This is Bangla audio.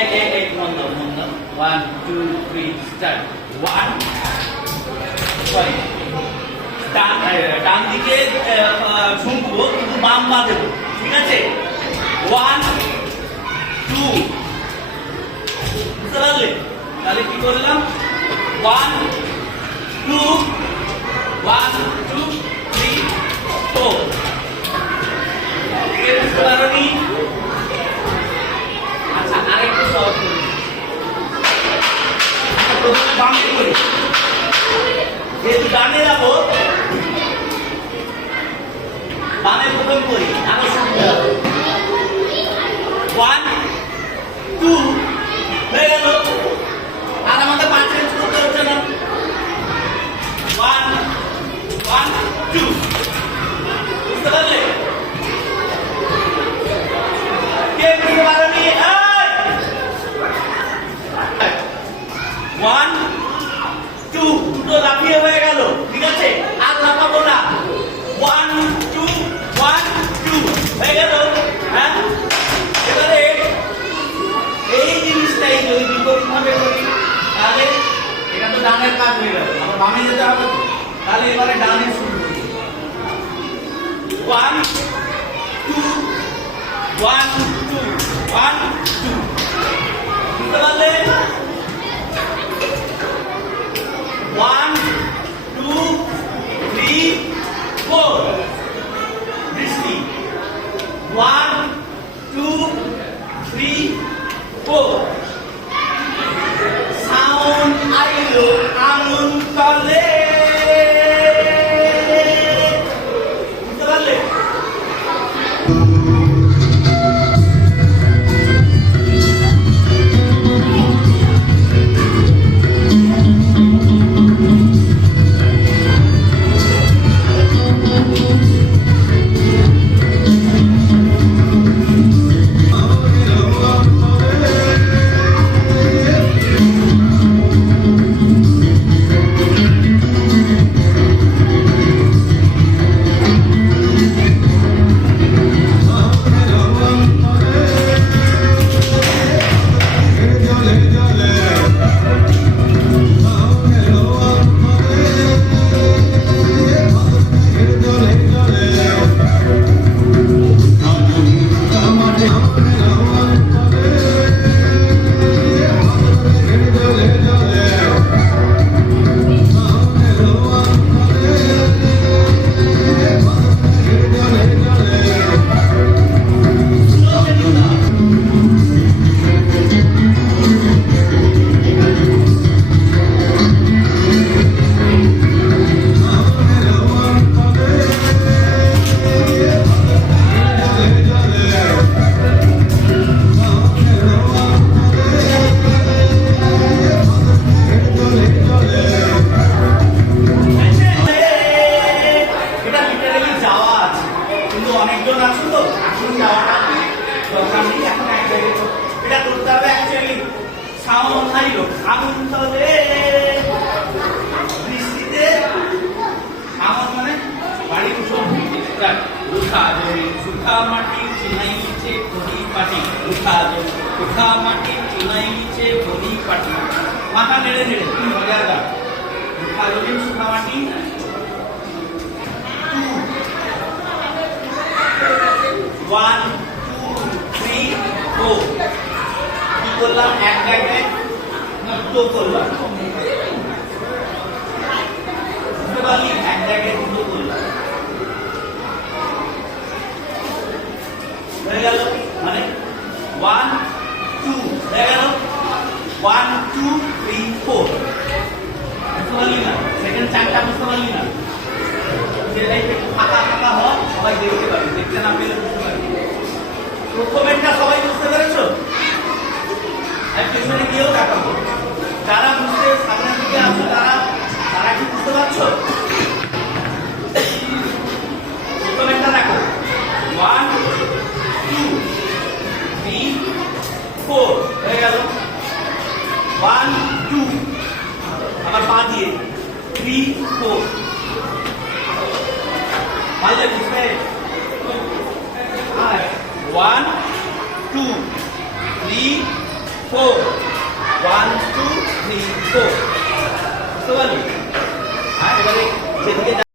1 2 3 স্টার্ট 1 সরি ডান দিকে ঝুঁকবো কিন্তু বাম পা দেবো ঠিক আছে 1 2 বুঝতে পারলে তাহলে কি করলাম 1 2 1 2 3 4 এর বুঝতে পারোনি আচ্ছা আরেকটু সহজ করি প্রথমে বামে করি যেহেতু ডানে যাবো বামে প্রথম করি আরো সুবিধা হবে 1 2 হয়ে গেল আর আমাদের পা চেঞ্জ করতে হচ্ছে না 1 1 2 বুঝতে পারলে কে বুঝতে পারোনি 1 2 দুটো লাফিয়ে হয়ে গেল ঠিক আছে আর লাফাবো না 1 2 1 2 হয়ে গেল হ্যাঁ এবারে এই জিনিসটাই যদি বিপরীতভাবে করি তাহলে এটা তো ডানের কাজ হয়ে গেল আবার বামে যেতে হবে তাহলে এবারে ডানে শুরু করি 1 2 1 2 1 2 বুঝতে পারলে 1 2 3 4 বৃষ্টি 1 2 3 4 সাউন্ড আইলো আনন্দ তলে বুঝতে পারলে বৃষ্টিতে আমার মানে বাড়ির সবজি উঠা জমি সুখা মাটি চিনাই নিচে খড়ি পাটি উঠা জমি সুখা মাটি চিনাই নিচে খড়ি পাটি মাথা নেড়ে নেড়ে তুমি মজার গান উঠা জমি সুখা মাটি 1 2 3 4 কি করলাম এক জায়গায় দুটো করলাম বুঝতে পারলি এক জায়গায় দুটো করলাম হয়ে গেল মানে 1 2 হয়ে গেল 1 2 3 4 বুঝতে পারলি না সেকেন্ড চারটা বুঝতে পারলি না যেটাই ফাঁকা ফাঁকা হয় সবাই দেখতে পারবে দেখতে না পেলে বুঝতে পারবে প্রথমেরটা সবাই বুঝতে পেরেছো আর পিছনে গিয়েও তাকাবো যারা বুঝতে সামনের দিকে আছো তারা কি বুঝতে পারছো প্রথমেরটা দেখো 1 2 3 4 হয়ে গেল 1 2 আবার পা দিয়ে 3 4 পারলে বুঝতে 1 2 3 4 1 2 3 4 বুঝতে পারলি? হ্যাঁ, এবারে যেদিকে